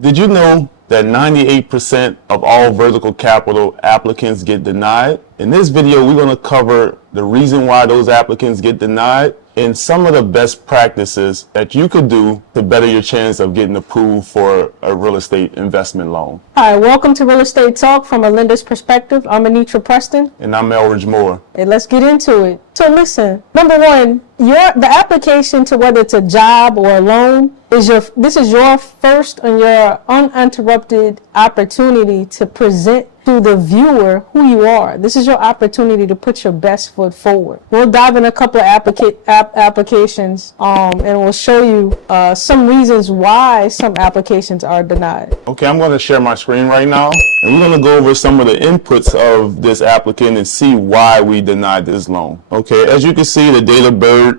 Did you know that 98% of all vertical capital applicants get denied? In this video, we're going to cover the reason why those applicants get denied and some of the best practices that you could do to better your chance of getting approved for a real estate investment loan. Hi, welcome to Real Estate Talk from a lender's perspective. I'm Anitra Preston. And I'm Elridge Moore. And let's get into it. So listen, number one, the application to whether it's a job or a loan this is your first and your uninterrupted opportunity to present to the viewer who you are. This is your opportunity to put your best foot forward. We'll dive in a couple of applications and we'll show you some reasons why some applications are denied. Okay, I'm going to share my screen right now, and we're going to go over some of the inputs of this applicant and see why we denied this loan. Okay, as you can see, the date of birth,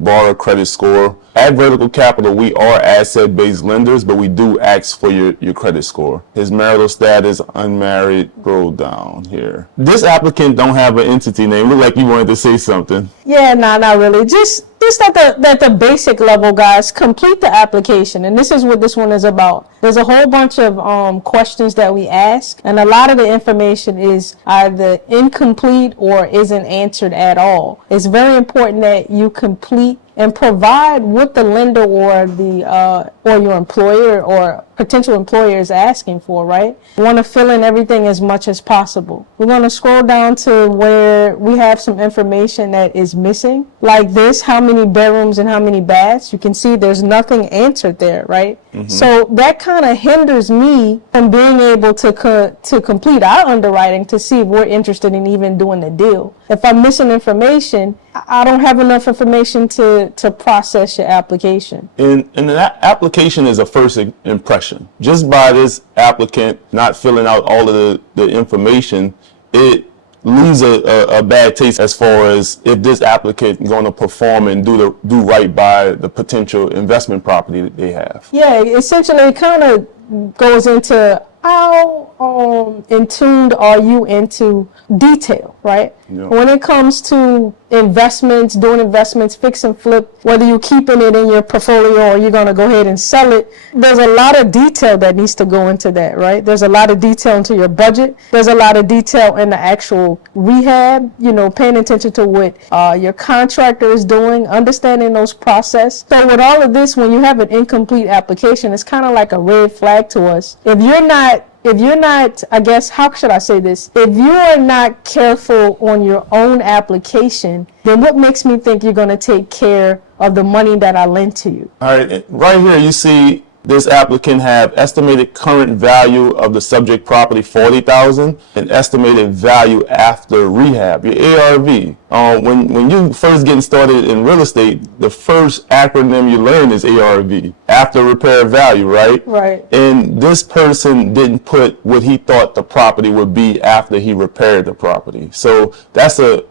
borrower credit score. At Vertical Capital, we are asset-based lenders, but we do ask for your credit score. His marital status, unmarried, scroll down here. This applicant don't have an entity name. Look like you wanted to say something. Yeah, not really. Just at the basic level, guys, complete the application. And this is what this one is about. There's a whole bunch of questions that we ask, and a lot of the information is either incomplete or isn't answered at all. It's very important that you complete and provide what the lender or your employer or potential employer is asking for, right? We want to fill in everything as much as possible. We're going to scroll down to where we have some information that is missing, like this: how many bedrooms and how many baths. You can see there's nothing answered there, right? Mm-hmm. So that kind of hinders me from being able to complete our underwriting to see if we're interested in even doing the deal. If I'm missing information, I don't have enough information to process your application. And that application is a first impression. Just by this applicant not filling out all of the information, it leaves a bad taste as far as if this applicant is going to perform and do right by the potential investment property that they have. Yeah, essentially it kind of goes into how in tuned are you into detail, right? Yeah. When it comes to investments, doing investments, fix and flip, whether you're keeping it in your portfolio or you're going to go ahead and sell it, there's a lot of detail that needs to go into that, right? There's a lot of detail into your budget. There's a lot of detail in the actual rehab, paying attention to what your contractor is doing, understanding those process. So with all of this, when you have an incomplete application, it's kind of like a red flag to us. If you're not, I guess, how should I say this? If you are not careful on your own application, then what makes me think you're going to take care of the money that I lent to you? All right, right here you see this applicant have estimated current value of the subject property $40,000 and estimated value after rehab, your ARV. When you first getting started in real estate, the first acronym you learn is ARV, after repair value, right? Right. And this person didn't put what he thought the property would be after he repaired the property. So that's a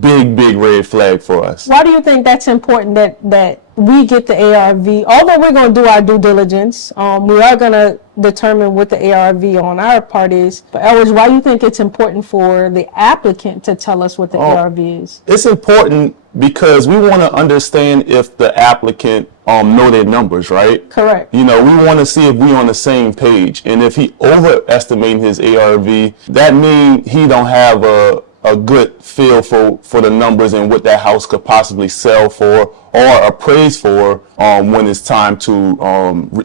big red flag for us. Why do you think that's important that we get the ARV? Although we're going to do our due diligence, we are going to determine what the ARV on our part is. But Elridge, why do you think it's important for the applicant to tell us what the ARV is? It's important because we want to understand if the applicant know their numbers, right? Correct. We want to see if we're on the same page. And if he overestimating his ARV, that means he don't have a good feel for the numbers and what that house could possibly sell for or appraise for when it's time to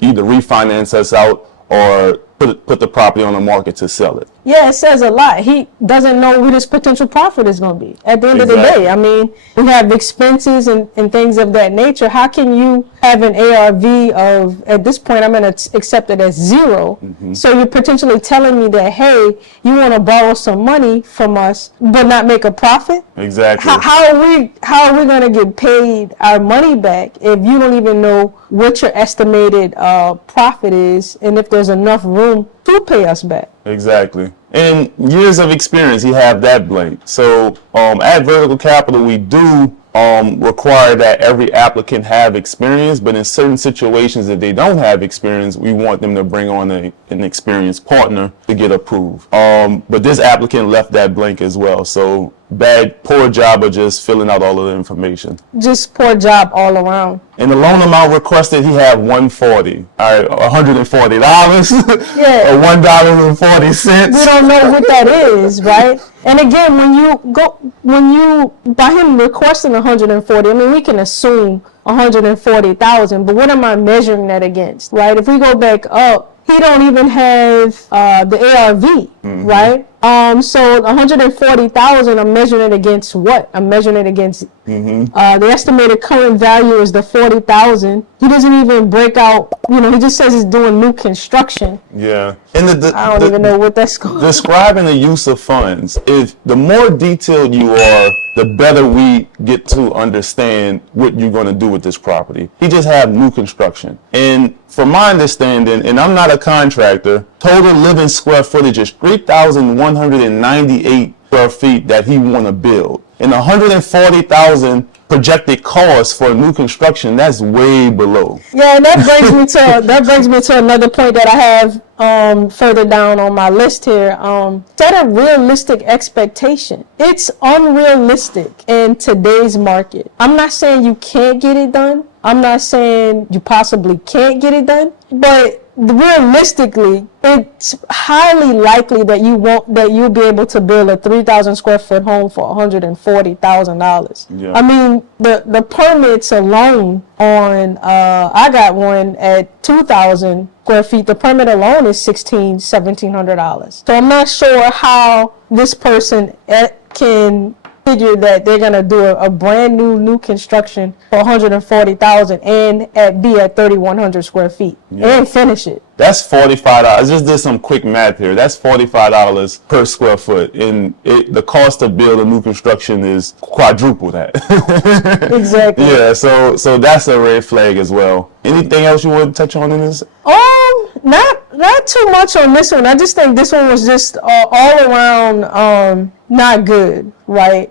either refinance us out or put the property on the market to sell it. Yeah, it says a lot. He doesn't know what his potential profit is going to be at the end of the day. I mean, we have expenses and things of that nature. How can you have an ARV of, at this point, I'm going to accept it as 0. Mm-hmm. So you're potentially telling me that, hey, you want to borrow some money from us, but not make a profit? Exactly. How are we going to get paid our money back if you don't even know what your estimated profit is and if there's enough room to pay us back? Exactly. And years of experience, he have that blank. So at Vertical Capital, we do require that every applicant have experience, but in certain situations, if they don't have experience, we want them to bring on an experienced partner to get approved. But this applicant left that blank as well. So poor job of just filling out all of the information. Just poor job all around. And the loan amount requested, he had $140. All right, $140. Yeah. Or $1.40. We don't know what that is, right? And again, by him requesting 140, I mean, we can assume 140,000, but what am I measuring that against, right? If we go back up, he don't even have the ARV, right? So 140,000, I'm measuring it against what? I'm measuring it against the estimated current value is the 40,000. He doesn't even break out, he just says he's doing new construction. Yeah. And I don't even know what that's called. Describing the use of funds. If the more detailed you are, the better we get to understand what you're going to do with this property. He just have new construction. And from my understanding, and I'm not a contractor, total living square footage is 3,198 square feet that he want to build. And 140,000 projected cost for new construction, that's way below. Yeah, and that brings me to another point that I have further down on my list here. Set a realistic expectation. It's unrealistic in today's market. I'm not saying you can't get it done. I'm not saying you possibly can't get it done, but realistically, it's highly likely that you'll be able to build a 3,000 square foot home for $140,000. Yeah. I mean, the permits alone on I got one at 2,000 square feet. The permit alone is $1,700. So I'm not sure how this person can figure that they're gonna do a brand new construction for 140,000 and be at 3,100 square feet and finish it. That's $45. I just did some quick math here. That's $45 per square foot, and the cost of building new construction is quadruple that. Exactly. Yeah. So that's a red flag as well. Anything else you want to touch on in this? Not too much on this one. I just think this one was just all around not good, right?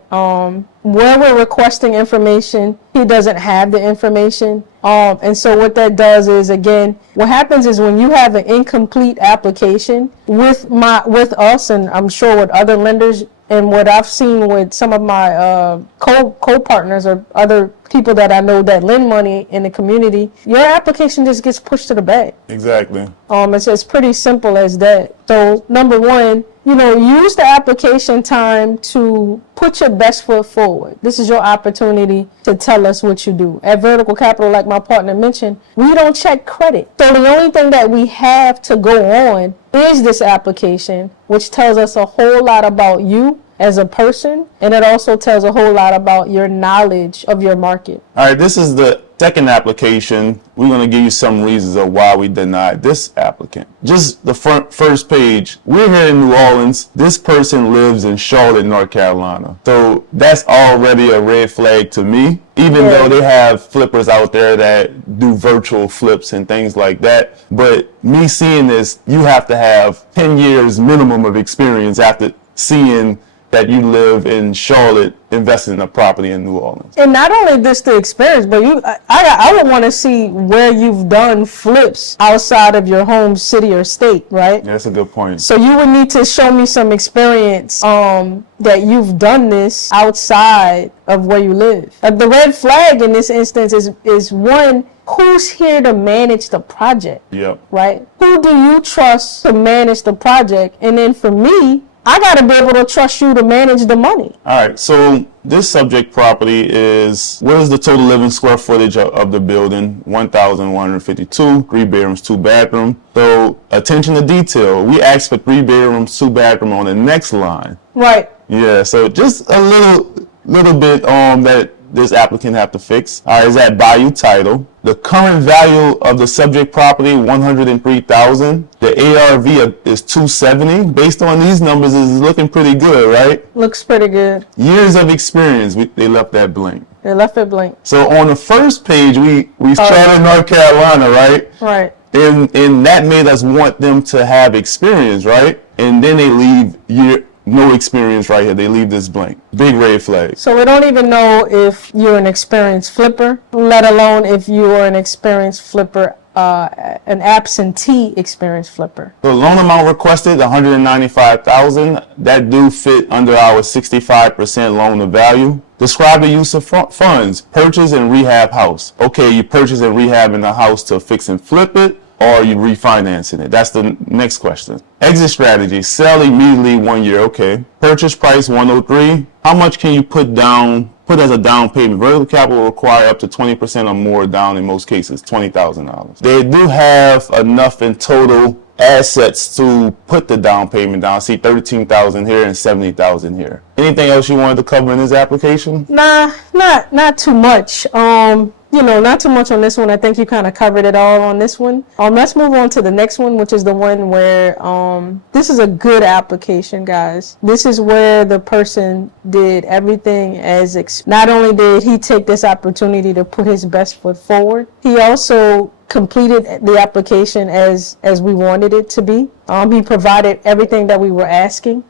Where we're requesting information, he doesn't have the information. And so what that does is, again, what happens is when you have an incomplete application with us, and I'm sure with other lenders, and what I've seen with some of my co-partners or other people that I know that lend money in the community, your application just gets pushed to the back. Exactly. It's pretty simple as that. So number one, use the application time to put your best foot forward. This is your opportunity to tell us what you do. At Vertical Capital, like my partner mentioned, we don't check credit. So the only thing that we have to go on is this application, which tells us a whole lot about you as a person, and it also tells a whole lot about your knowledge of your market. All right, this is the second application. We're going to give you some reasons of why we denied this applicant. Just the first page, we're here in New Orleans. This person lives in Charlotte, North Carolina. So that's already a red flag to me, even though they have flippers out there that do virtual flips and things like that. But me seeing this, you have to have 10 years minimum of experience after seeing that you live in Charlotte, investing in a property in New Orleans. And not only just the experience, but I would want to see where you've done flips outside of your home city or state, right? Yeah, that's a good point. So you would need to show me some experience that you've done this outside of where you live. The red flag in this instance is one, who's here to manage the project? Yep. Right? Who do you trust to manage the project? And then for me, I got to be able to trust you to manage the money. All right. So this subject property is, what is the total living square footage of the building? 1,152, 3 bedrooms, 2 bathrooms. So attention to detail. We asked for 3 bedrooms, 2 bathrooms on the next line. Right. Yeah. So just a little bit that this applicant have to fix. All right, is that Bayou title. The current value of the subject property, $103,000. The ARV is $270. Based on these numbers, is looking pretty good, right? Looks pretty good. Years of experience, they left that blank. They left it blank. So on the first page, we started North Carolina, right? Right. And that made us want them to have experience, right? And then they leave no experience right here. They leave this blank. Big red flag. So we don't even know if you're an experienced flipper, let alone if you are an experienced flipper an absentee experienced flipper. The loan amount requested, $195,000. That do fit under our 65% loan to value. Describe the use of funds. Purchase and rehab house. Okay, you purchase and rehabbing the house to fix and flip it, or are you refinancing it? That's the next question. Exit strategy. Sell immediately 1 year. Okay. Purchase price $103,000. How much can you put as a down payment? Vertical capital will require up to 20% or more down in most cases, $20,000. They do have enough in total assets to put the down payment down. See, $13,000 here and $70,000 here. Anything else you wanted to cover in this application? Nah, not too much. Not too much on this one. I think you kind of covered it all on this one. Let's move on to the next one, which is the one where this is a good application, guys. This is where the person did everything as not only did he take this opportunity to put his best foot forward, he also completed the application as we wanted it to be. He provided everything that we were asking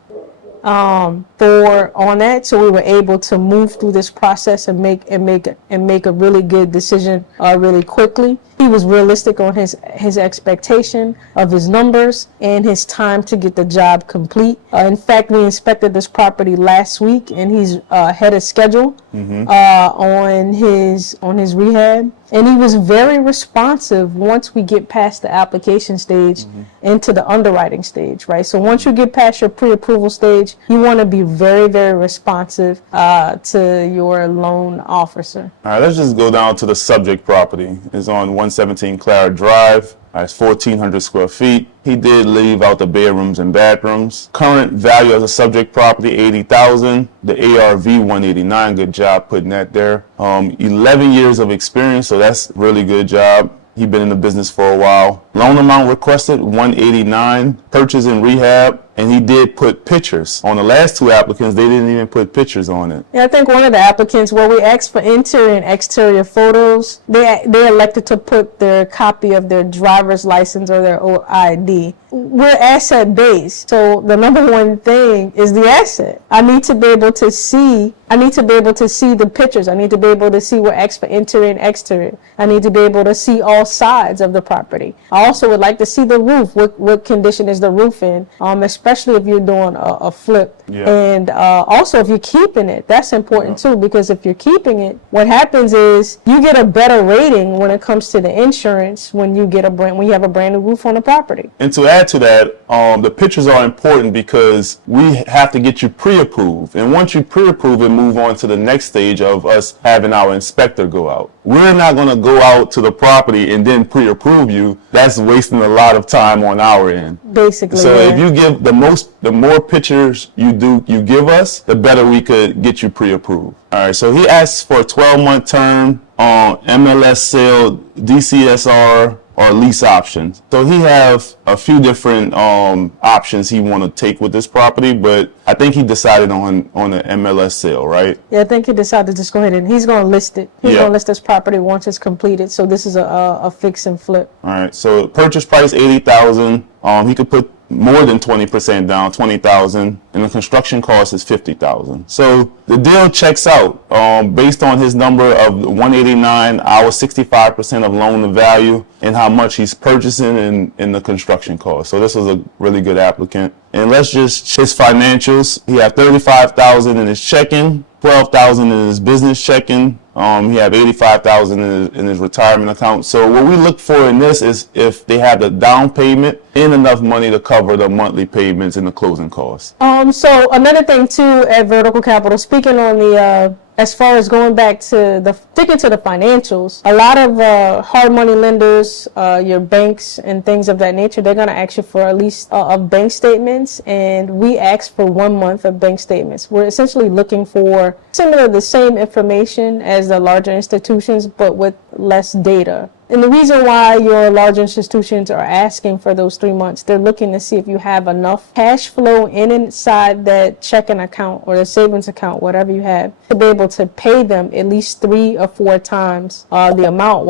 for on that, so we were able to move through this process and make a really good decision really quickly. He was realistic on his expectation of his numbers and his time to get the job complete. In fact, we inspected this property last week, and he's ahead of schedule on his rehab. And he was very responsive once we get past the application stage into the underwriting stage, right? So once you get past your pre-approval stage, you want to be very, very responsive to your loan officer. All right, let's just go down to the subject property. It's on 117 Clara Drive. It's 1,400 square feet. He did leave out the bedrooms and bathrooms. Current value of the subject property, $80,000. The ARV, $189. Good job putting that there. 11 years of experience, so that's really good job. He's been in the business for a while. Loan amount requested, $189. Purchase and rehab, and he did put pictures. On the last two applicants, they didn't even put pictures on it. Yeah, I think one of the applicants, where we asked for interior and exterior photos, they elected to put their copy of their driver's license or their ID. We're asset based, so the number one thing is the asset. I need to be able to see the pictures. I need to be able to see where X for interior and exterior. I need to be able to see all sides of the property. I also would like to see the roof. What condition is the roof in? Especially if you're doing a flip. Yeah. And also if you're keeping it, that's important too, because if you're keeping it, what happens is you get a better rating when it comes to the insurance when you have a brand new roof on the property. And to add to that, the pictures are important because we have to get you pre-approved. And once you pre-approve and move on to the next stage of us having our inspector go out. We're not going to go out to the property and then pre-approve you. That's wasting a lot of time on our end. Basically. So yeah. if you give the more pictures you give us, the better we could get you pre-approved. All right, so he asks for a 12-month term on MLS sale, DCSR, or lease options. So he have a few different options he want to take with this property, but I think he decided on the MLS sale, right? Yeah, I think he decided to just go ahead and he's going to list it. He's going to list this property once it's completed. So this is a fix and flip. All right, so purchase price $80,000. He could put more than 20% down, $20,000, and the construction cost is $50,000. So the deal checks out based on his number of $189, our 65% of loan to value, and how much he's purchasing in the construction cost. So this was a really good applicant. And let's just his financials. He had $35,000 in his checking, $12,000 in his business checking. He have $85,000 in his retirement account. So what we look for in this is if they have the down payment and enough money to cover the monthly payments and the closing costs. So another thing too at Vertical Capital, speaking on the as far as going back to sticking to the financials, a lot of hard money lenders, your banks and things of that nature, they're going to ask you for at least of bank statements, and we ask for 1 month of bank statements. We're essentially looking for the same information as the larger institutions, but with less data. And the reason why your large institutions are asking for those 3 months, they're looking to see if you have enough cash flow inside that checking account or the savings account, whatever you have, to be able to pay them at least 3 or 4 times the amount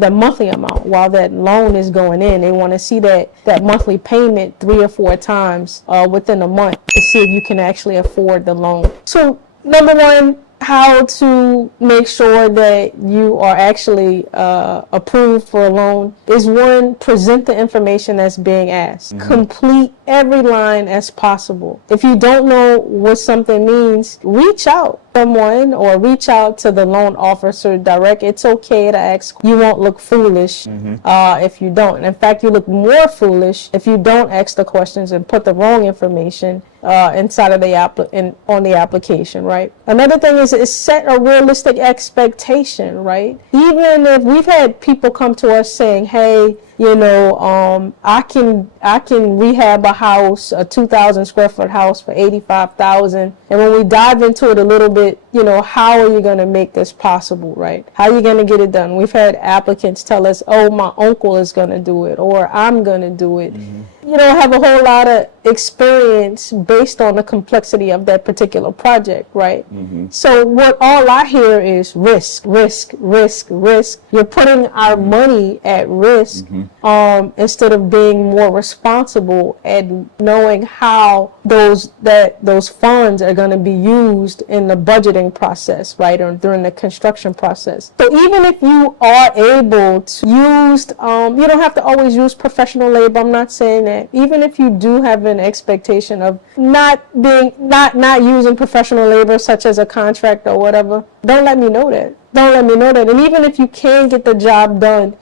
the monthly amount while that loan is going in. They want to see that monthly payment 3 or 4 times within a month to see if you can actually afford the loan. So number one, how to make sure that you are actually approved for a loan is, one, present the information that's being asked. Complete every line as possible. If you don't know what something means, reach out to someone or reach out to the loan officer direct. It's okay to ask. You won't look foolish if you don't. In fact, you look more foolish if you don't ask the questions and put the wrong information inside of the on the application, right? Another thing is set a realistic expectation, right? Even if we've had people come to us saying, hey, you know, I can rehab a house, a 2,000 square foot house for 85,000. And when we dive into it a little bit, you know, how are you going to make this possible, right? How are you going to get it done? We've had applicants tell us, oh, my uncle is going to do it, or I'm going to do it. You don't have a whole lot of experience based on the complexity of that particular project, right? So what all I hear is risk, risk, risk, risk. You're putting our money at risk instead of being more responsible and knowing how those funds are going to be used in the budgeting process, right, or during the construction process. So even if you are able to use, you don't have to always use professional labor. I'm not saying that. Even if you do have an expectation of not using professional labor, such as a contractor or whatever, don't let me know that. Don't let me know that. And even if you can get the job done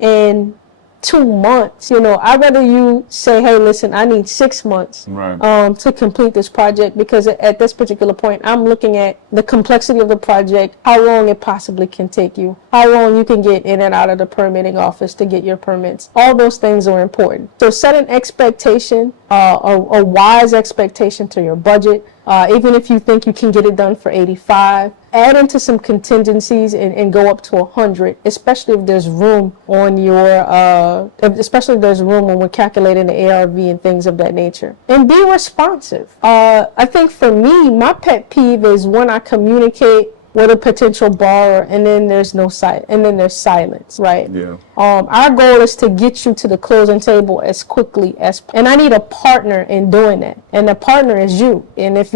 in 2 months, you know, I'd rather you say, hey, listen, I need 6 months to complete this project, because at this particular point, I'm looking at the complexity of the project, how long it possibly can take you, how long you can get in and out of the permitting office to get your permits. All those things are important. So set an expectation, a wise expectation to your budget. Even if you think you can get it done for 85, add into some contingencies and go up to 100, especially if there's room on your, especially if there's room when we're calculating the ARV and things of that nature. And be responsive. I think for me, my pet peeve is when I communicate with a potential borrower and then there's there's silence, right? Yeah. Our goal is to get you to the closing table as quickly as, and I need a partner in doing that. And the partner is you. And if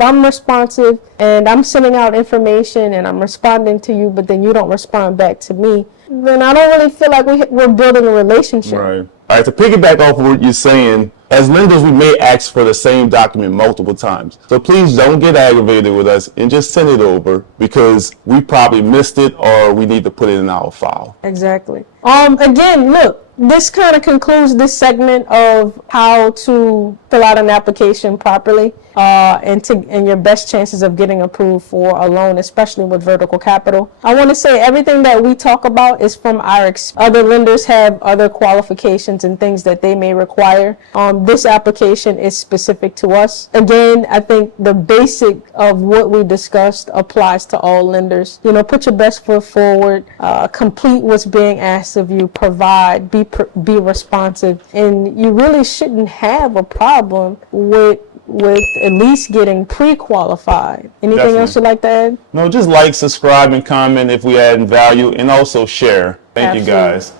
I'm responsive and I'm sending out information and I'm responding to you, but then you don't respond back to me, then I don't really feel like we're building a relationship. Right. All right, to piggyback off of what you're saying, as lenders, we may ask for the same document multiple times. So please don't get aggravated with us and just send it over, because we probably missed it or we need to put it in our file. Exactly. Again, look, this kind of concludes this segment of how to fill out an application properly and your best chances of getting approved for a loan, especially with vertical capital. I want to say everything that we talk about is from our other lenders have other qualifications and things that they may require. This application is specific to us. Again, I think the basic of what we discussed applies to all lenders. You know, put your best foot forward, complete what's being asked of you, provide, be responsive, and you really shouldn't have a problem with at least getting pre-qualified. Anything Definitely. else you'd like to add? No, just like, subscribe, and comment if we add value, and also share. Thank Absolutely. you guys.